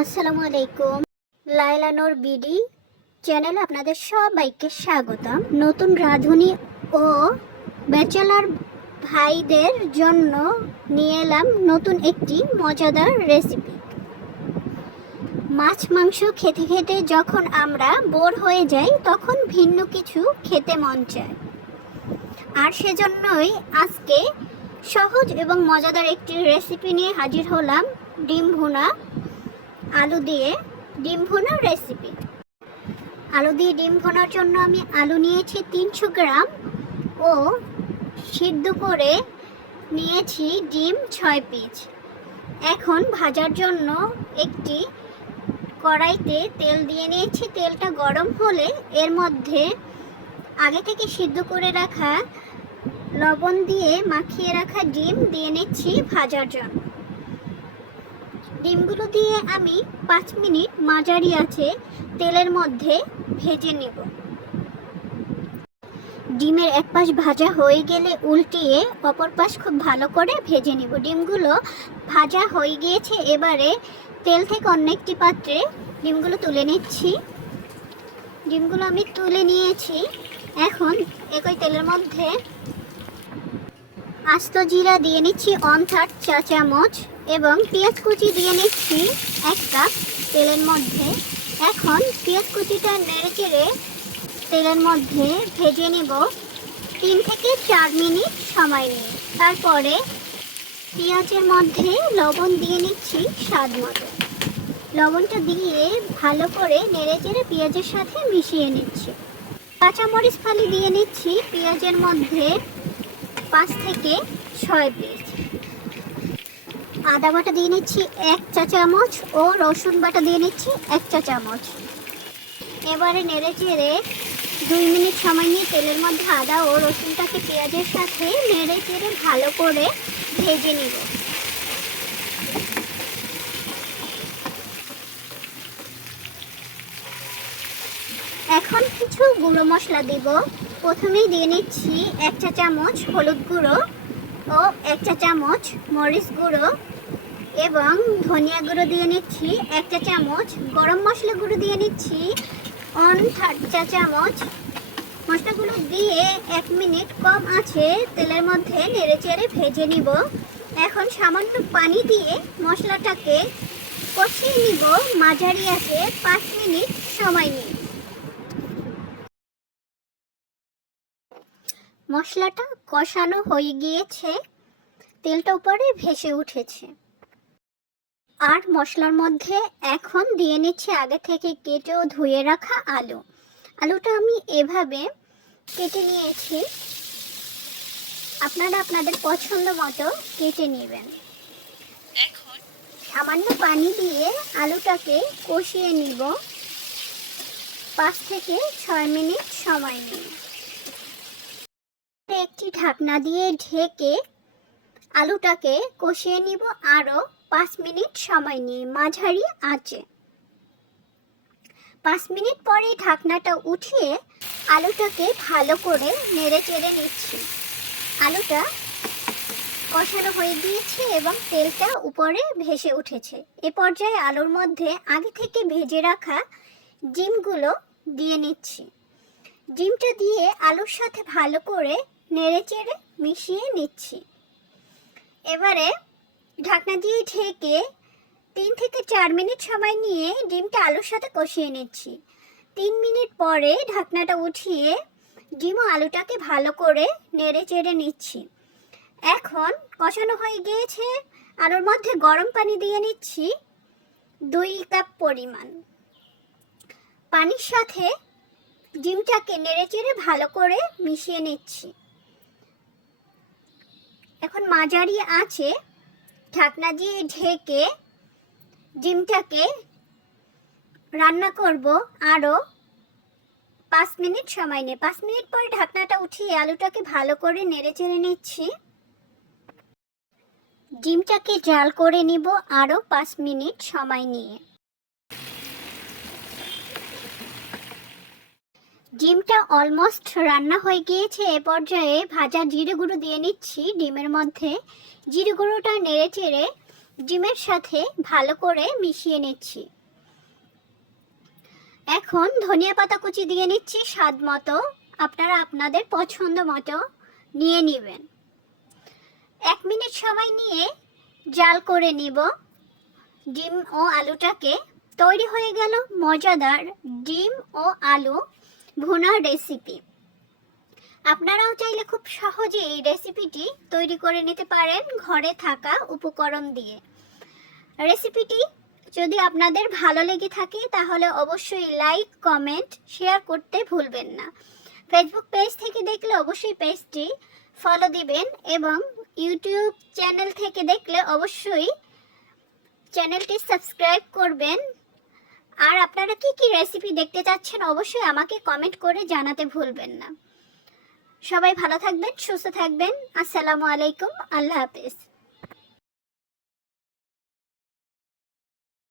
আসসালামু আলাইকুম। লায়লা নূর বিডি চ্যানেলে আপনাদের সবাইকে স্বাগতম। নতুন রাঁধুনি ও ব্যাচেলার ভাইদের জন্য নিয়ে এলাম নতুন একটি মজাদার রেসিপি। মাছ মাংস খেতে খেতে যখন আমরা বোর হয়ে যাই তখন ভিন্ন কিছু খেতে মন চায়, আর সেজন্যই আজকে সহজ এবং মজাদার একটি রেসিপি নিয়ে হাজির হলাম। ডিম ভুনা, আলু দিয়ে ডিম ভুনার রেসিপি। আলু দিয়ে ডিম ভুনার জন্য আমি আলু নিয়েছি 300 গ্রাম ও সিদ্ধ করে নিয়েছি ডিম 6 পিস। এখন ভাজার জন্য একটি কড়াইতে তেল দিয়ে নিয়েছি। তেলটা গরম হলে এর মধ্যে আগে থেকে সিদ্ধ করে রাখা লবণ দিয়ে মাখিয়ে রাখা ডিম দিয়ে নিচ্ছি ভাজার জন্য। ডিমগুলো দিয়ে আমি 5 মিনিট মাঝারি আঁচে তেলের মধ্যে ভেজে নেব। ডিমের এক পাশ ভাজা হয়ে গেলে উল্টিয়ে অপর পাশ খুব ভালো করে ভেজে নেব। ডিমগুলো ভাজা হয়ে গিয়েছে, এবারে তেল থেকে অন্য একটি পাত্রে ডিমগুলো তুলে নিচ্ছি। ডিমগুলো আমি তুলে নিয়েছি। এখন একই তেলের মধ্যে আস্ত জিরা দিয়ে নিচ্ছি 1/3 চা চামচ এবং পেঁয়াজ কুচি দিয়ে নিচ্ছি 1 কাপ তেলের মধ্যে। এখন পেঁয়াজ কুচিটা নেড়েচেড়ে তেলের মধ্যে ভেজে নেব 3 থেকে 4 মিনিট সময় নিয়ে। তারপরে পেঁয়াজের মধ্যে লবণ দিয়ে নিচ্ছি স্বাদ মতো। লবণটা দিয়ে ভালো করে নেড়েচেড়ে পেঁয়াজের সাথে মিশিয়ে নিচ্ছি। কাঁচামরিচ ফালি দিয়ে নিচ্ছি পেঁয়াজের মধ্যে 5 থেকে 6 পিস। আদা বাটা দিয়ে নিচ্ছি 1 চা চামচ ও রসুন বাটা দিয়ে নিচ্ছি 1 চা চামচ। এবারে নেড়েচেড়ে 2 মিনিট সময় নিয়ে তেলের মধ্যে আদা ও রসুনটাকে পেঁয়াজের সাথে নেড়েচেড়ে ভালো করে ভেজে নিব। এখন কিছু গুঁড়ো মশলা দিব। প্রথমেই দিয়ে নিচ্ছি 1 চা চামচ হলুদ গুঁড়ো ও 1 চা চামচ মরিচ গুঁড়ো এবং ধনিয়া গুঁড়ো দিয়ে নিচ্ছি 1 চা চামচ। গরম মশলা গুঁড়ো দিয়ে নিচ্ছি 1/3 চা চামচ। মশলাগুলো দিয়ে 1 মিনিট কম আঁচে তেলের মধ্যে নেড়েচেড়ে ভেজে নিব। এখন সামান্য পানি দিয়ে মশলাটাকে কষিয়ে নিব মাঝারি আঁচে 5 মিনিট সময় নিয়ে। মশলাটা কষানো হয়ে গিয়েছে, তেলটা উপরে ভেসে উঠেছে। আর মশলার মধ্যে এখন দিয়ে নিচ্ছি আগে থেকে কেটে ও ধুয়ে রাখা আলু। আলুটা আমি এভাবে কেটে নিয়েছি, আপনারা আপনাদের পছন্দ মতো কেটে নেবেন। এখন সামান্য পানি দিয়ে আলুটাকে কষিয়ে নিব 5 থেকে 6 মিনিট সময় নিয়ে। একটি ঢাকনা দিয়ে ঢেকে আলুটাকে কষিয়ে নিব আরও 5 মিনিট সময় নিয়ে মাঝারি আঁচে। 5 মিনিট পরে ঢাকনাটা উঠিয়ে আলুটাকে ভালো করে নেড়েচেড়ে নিচ্ছি। আলুটা কষানো হয়ে গিয়েছে এবং তেলটা উপরে ভেসে উঠেছে। এ পর্যায়ে আলুর মধ্যে আগে থেকে ভেজে রাখা ডিমগুলো দিয়ে নিচ্ছি। ডিমটা দিয়ে আলুর সাথে ভালো করে নেড়েচেড়ে মিশিয়ে নিচ্ছি। এবারে ঢাকনা দিয়ে ঢেকে 3 থেকে 4 মিনিট সময় নিয়ে ডিমটা আলুর সাথে কষিয়ে নিচ্ছি। 3 মিনিট পরে ঢাকনাটা উঠিয়ে ডিম ও আলুটাকে ভালো করে নেড়েচেড়ে নিচ্ছি। এখন কষানো হয়ে গিয়েছে, আলুর মধ্যে গরম পানি দিয়ে নিচ্ছি 2 কাপ পরিমাণ। পানির সাথে ডিমটাকে নেড়েচেড়ে ভালো করে মিশিয়ে নিচ্ছি। এখন মাঝারি আঁচে ঢাকনা দিয়ে ঢেকে ডিমটাকে রান্না করব আরও 5 মিনিট সময় নিয়ে। 5 মিনিট পরে ঢাকনাটা উঠিয়ে আলুটাকে ভালো করে নেড়েচেড়ে নিচ্ছি। ডিমটাকে জাল করে নিব আরও 5 মিনিট সময় নিয়ে। ডিমটা অলমোস্ট রান্না হয়ে গিয়েছে। এ পর্যায়ে ভাজা জিরে গুঁড়ো দিয়ে নিচ্ছি ডিমের মধ্যে। জিরে গুঁড়োটা নেড়েচেড়ে ডিমের সাথে ভালো করে মিশিয়ে নিচ্ছি। এখন ধনিয়া পাতা কুচি দিয়ে নিচ্ছি স্বাদ মতো, আপনারা আপনাদের পছন্দ মতো নিয়ে নেবেন। 1 মিনিট সময় নিয়ে জাল করে নিব ডিম ও আলুটাকে। তৈরি হয়ে গেল মজাদার ডিম ও আলু ভুনার রেসিপি। আপনারাও চাইলে খুব সহজে এই রেসিপিটি তৈরি করে নিতে পারেন ঘরে থাকা উপকরণ দিয়ে। রেসিপিটি যদি আপনাদের ভালো লেগে থাকে তাহলে অবশ্যই লাইক, কমেন্ট, শেয়ার করতে ভুলবেন না। ফেসবুক পেজ থেকে দেখলে অবশ্যই পেজটি ফলো দিবেন এবং ইউটিউব চ্যানেল থেকে দেখলে অবশ্যই চ্যানেলটি সাবস্ক্রাইব করবেন। আর আপনারা কি কি রেসিপি দেখতে চাচ্ছেন অবশ্যই আমাকে কমেন্ট করে জানাতে ভুলবেন না। সবাই ভালো থাকবেন, সুস্থ থাকবেন। আসসালামু আলাইকুম, আল্লাহ হাফেজ।